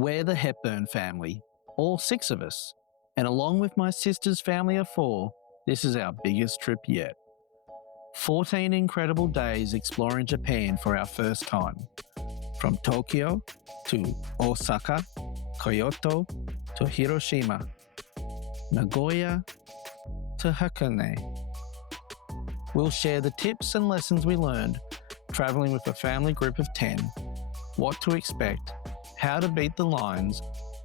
We're the Hepburn family, all 6 of us, and along with my sister's family of 4, this is our biggest trip yet. 14 incredible days exploring Japan for our first time. From Tokyo to Osaka, Kyoto to Hiroshima, Nagoya to Hakone. We'll share the tips and lessons we learned traveling with a family group of 10, what to expect, how to beat the lines,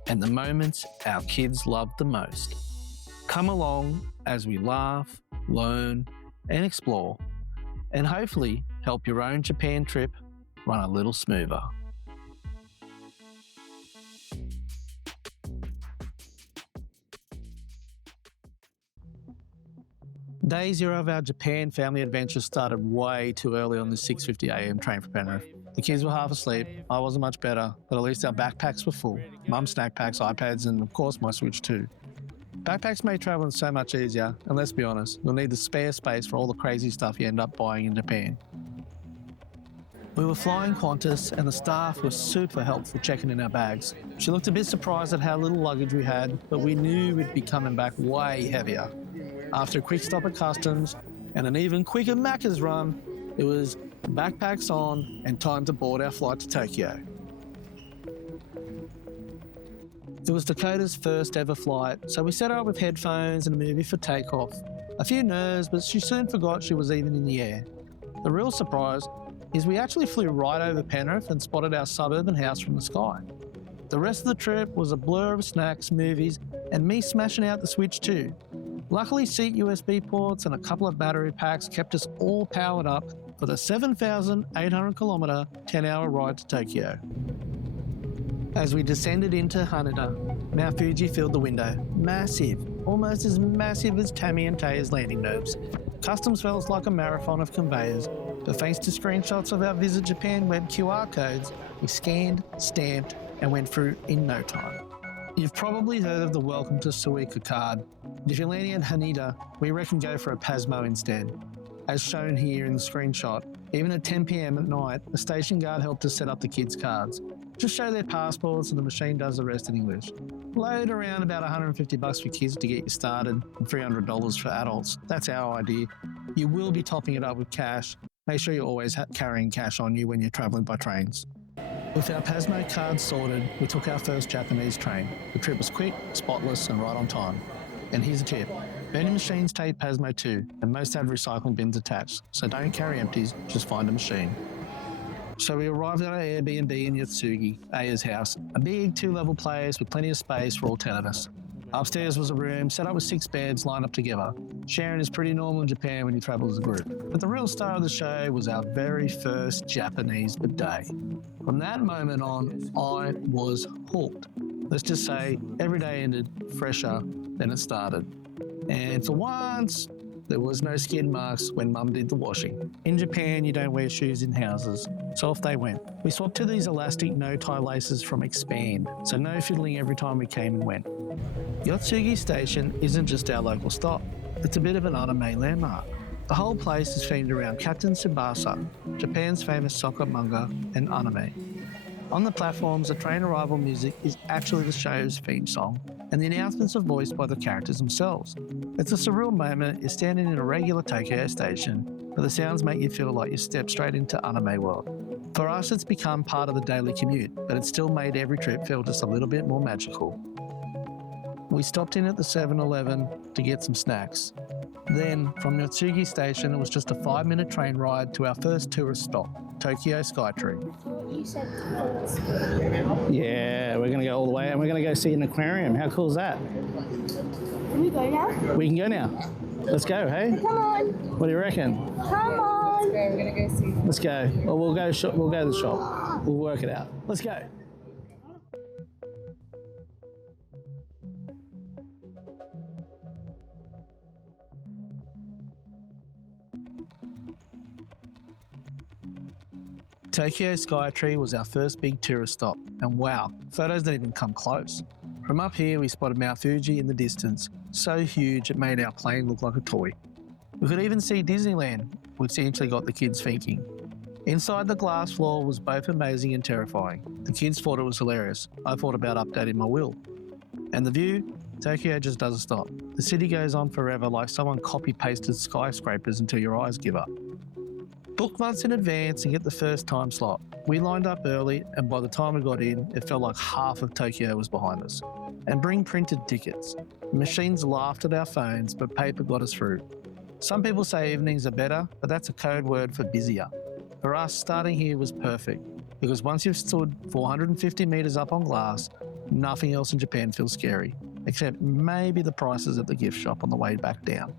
and the moments our kids love the most. Come along as we laugh, learn, and explore, and hopefully help your own Japan trip run a little smoother. Day 0 of our Japan family adventure started way too early on the 6:50am train for Penrith. The kids were half asleep, I wasn't much better, but at least our backpacks were full. Mum's snack packs, iPads, and of course my Switch too. Backpacks make travelling so much easier, and let's be honest, you'll need the spare space for all the crazy stuff you end up buying in Japan. We were flying Qantas and the staff was super helpful checking in our bags. She looked a bit surprised at how little luggage we had, but we knew we'd be coming back way heavier. After a quick stop at customs and an even quicker Macca's run, it was backpacks on and time to board our flight to Tokyo. It was Dakota's first ever flight, so we set her up with headphones and a movie for takeoff. A few nerves, but she soon forgot she was even in the air. The real surprise is we actually flew right over Penrith and spotted our suburban house from the sky. The rest of the trip was a blur of snacks, movies, and me smashing out the Switch too. Luckily, seat USB ports and a couple of battery packs kept us all powered up for the 7,800 kilometre, 10-hour ride to Tokyo. As we descended into Haneda, Mount Fuji filled the window. Massive, almost as massive as Tammy and Taya's landing nerves. Customs felt like a marathon of conveyors, but thanks to screenshots of our Visit Japan web QR codes, we scanned, stamped, and went through in no time. You've probably heard of the Welcome to Suica card. If you're landing at Haneda, we reckon go for a Pasmo instead. As shown here in the screenshot, even at 10 p.m. at night, the station guard helped us set up the kids' cards. Just show their passports and the machine does the rest in English. Load around about $150 for kids to get you started and $300 for adults. That's our idea. You will be topping it up with cash. Make sure you're always carrying cash on you when you're travelling by trains. With our Pasmo cards sorted, we took our first Japanese train. The trip was quick, spotless, and right on time. And here's a tip. Vending machines take Pasmo too, and most have recycling bins attached, so don't carry empties, just find a machine. So we arrived at our Airbnb in Yotsugi, Aya's house, a big 2-level place with plenty of space for all 10 of us. Upstairs was a room set up with 6 beds lined up together. Sharing is pretty normal in Japan when you travel as a group. But the real star of the show was our very first Japanese bidet. From that moment on, I was hooked. Let's just say every day ended fresher than it started. And for once, there was no skid marks when Mum did the washing. In Japan, you don't wear shoes in houses, so off they went. We swapped to these elastic no-tie laces from Expand, so no fiddling every time we came and went. Yotsugi Station isn't just our local stop, it's a bit of an anime landmark. The whole place is themed around Captain Tsubasa, Japan's famous soccer manga and anime. On the platforms, the train arrival music is actually the show's theme song, and the announcements are voiced by the characters themselves. It's a surreal moment. You're standing in a regular Tokyo station, but the sounds make you feel like you step straight into anime world. For us, it's become part of the daily commute, but it's still made every trip feel just a little bit more magical. We stopped in at the 7-Eleven to get some snacks. Then, from Yotsugi Station, it was just a 5-minute train ride to our first tourist stop, Tokyo Skytree. You said Yeah, we're going to go all the way and we're going to go see an aquarium. How cool is that? Can we go now? We can go now. Let's go, hey? Come on. What do you reckon? Come on. We're going to go see. Let's go. Well, we'll go to the shop. We'll work it out. Let's go. Tokyo Skytree was our first big tourist stop, and wow, photos don't even come close. From up here, we spotted Mount Fuji in the distance, so huge it made our plane look like a toy. We could even see Disneyland, which actually got the kids thinking. Inside the glass floor was both amazing and terrifying. The kids thought it was hilarious. I thought about updating my will. And the view? Tokyo just doesn't stop. The city goes on forever like someone copy-pasted skyscrapers until your eyes give up. Book months in advance and get the first time slot. We lined up early, and by the time we got in, it felt like half of Tokyo was behind us. And bring printed tickets. The machines laughed at our phones, but paper got us through. Some people say evenings are better, but that's a code word for busier. For us, starting here was perfect, because once you've stood 450 metres up on glass, nothing else in Japan feels scary, except maybe the prices at the gift shop on the way back down.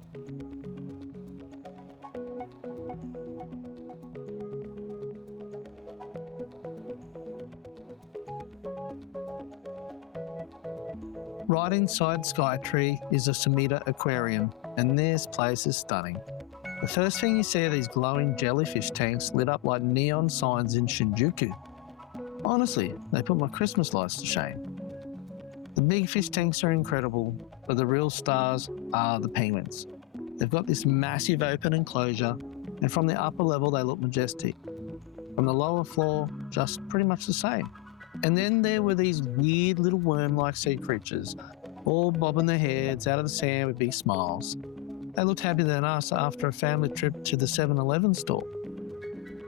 Right inside Skytree is a Sumida Aquarium, and this place is stunning. The first thing you see are these glowing jellyfish tanks lit up like neon signs in Shinjuku. Honestly, they put my Christmas lights to shame. The big fish tanks are incredible, but the real stars are the penguins. They've got this massive open enclosure, and from the upper level they look majestic. From the lower floor, just pretty much the same. And then there were these weird little worm-like sea creatures, all bobbing their heads out of the sand with big smiles. They looked happier than us after a family trip to the 7-Eleven store.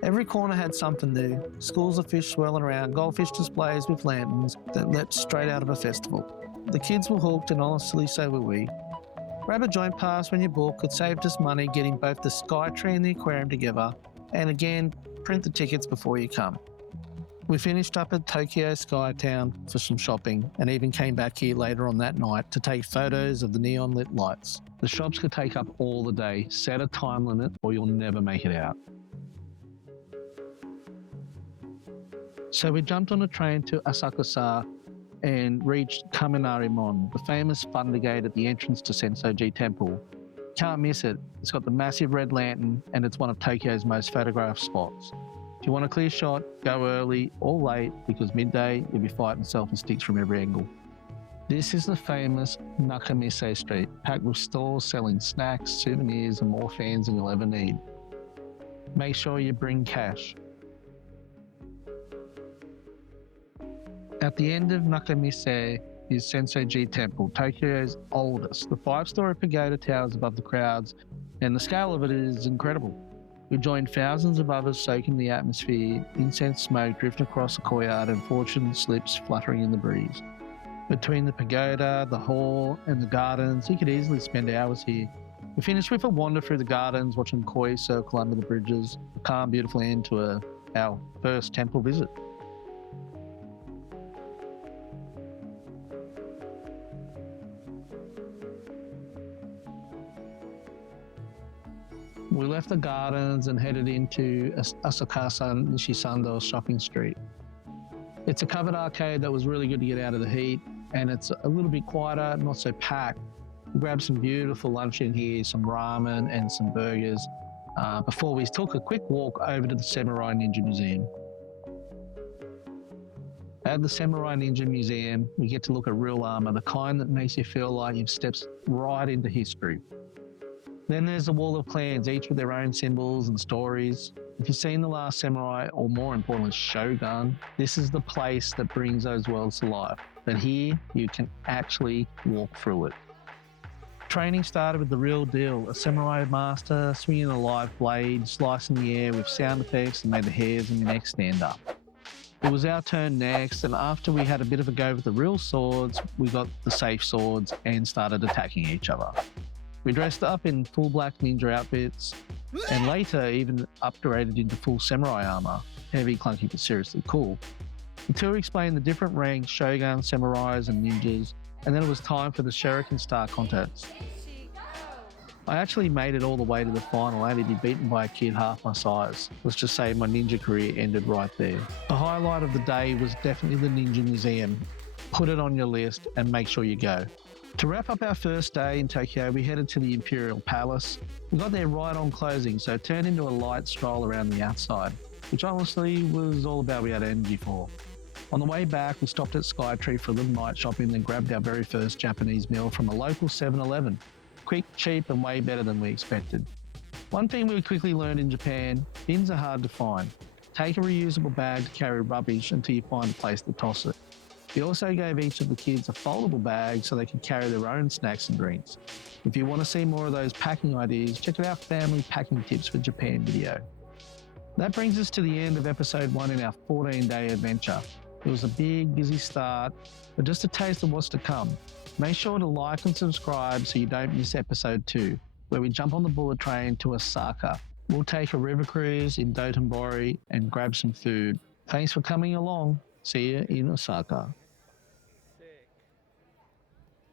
Every corner had something new, schools of fish swirling around, goldfish displays with lanterns that leapt straight out of a festival. The kids were hooked, and honestly so were we. Grab a joint pass when you book. It saved us money getting both the Skytree and the aquarium together, and again, print the tickets before you come. We finished up at Tokyo Skytown for some shopping and even came back here later on that night to take photos of the neon lit lights. The shops could take up all the day. Set a time limit or you'll never make it out. So we jumped on a train to Asakusa and reached Kaminarimon, the famous thunder gate at the entrance to Sensoji Temple. Can't miss it. It's got the massive red lantern and it's one of Tokyo's most photographed spots. If you want a clear shot, go early or late because midday you'll be fighting selfie sticks from every angle. This is the famous Nakamise Street, packed with stores selling snacks, souvenirs and more fans than you'll ever need. Make sure you bring cash. At the end of Nakamise is Sensoji Temple, Tokyo's oldest. The 5-story pagoda towers above the crowds, and the scale of it is incredible. We joined thousands of others soaking the atmosphere, incense smoke drifting across the courtyard and fortune slips fluttering in the breeze. Between the pagoda, the hall and the gardens, you could easily spend hours here. We finished with a wander through the gardens, watching koi circle under the bridges, a calm, beautiful end to our first temple visit. We left the gardens and headed into Asakasa Nishisando shopping street. It's a covered arcade that was really good to get out of the heat, and it's a little bit quieter, not so packed. We grabbed some beautiful lunch in here, some ramen and some burgers, before we took a quick walk over to the Samurai Ninja Museum. At the Samurai Ninja Museum, we get to look at real armor, the kind that makes you feel like you've stepped right into history. Then there's the Wall of Clans, each with their own symbols and stories. If you've seen The Last Samurai, or more importantly, Shogun, this is the place that brings those worlds to life. But here, you can actually walk through it. Training started with the real deal, a samurai master swinging a live blade, slicing the air with sound effects that made the hairs on your neck stand up. It was our turn next, and after we had a bit of a go with the real swords, we got the safe swords and started attacking each other. We dressed up in full black ninja outfits, and later even upgraded into full samurai armor. Heavy, clunky, but seriously cool. The tour explained the different ranks, shogun, samurais, and ninjas, and then it was time for the Shuriken Star contest. I actually made it all the way to the final, only to be beaten by a kid half my size. Let's just say my ninja career ended right there. The highlight of the day was definitely the Ninja Museum. Put it on your list and make sure you go. To wrap up our first day in Tokyo, we headed to the Imperial Palace. We got there right on closing, so it turned into a light stroll around the outside, which honestly was all about we had energy for. On the way back, we stopped at Skytree for a little night shopping, then grabbed our very first Japanese meal from a local 7-Eleven. Quick, cheap, and way better than we expected. One thing we quickly learned in Japan, bins are hard to find. Take a reusable bag to carry rubbish until you find a place to toss it. We also gave each of the kids a foldable bag so they could carry their own snacks and drinks. If you want to see more of those packing ideas, check out our family packing tips for Japan video. That brings us to the end of episode 1 in our 14-day adventure. It was a big, busy start, but just a taste of what's to come. Make sure to like and subscribe so you don't miss episode 2, where we jump on the bullet train to Osaka. We'll take a river cruise in Dotonbori and grab some food. Thanks for coming along. See you in Osaka.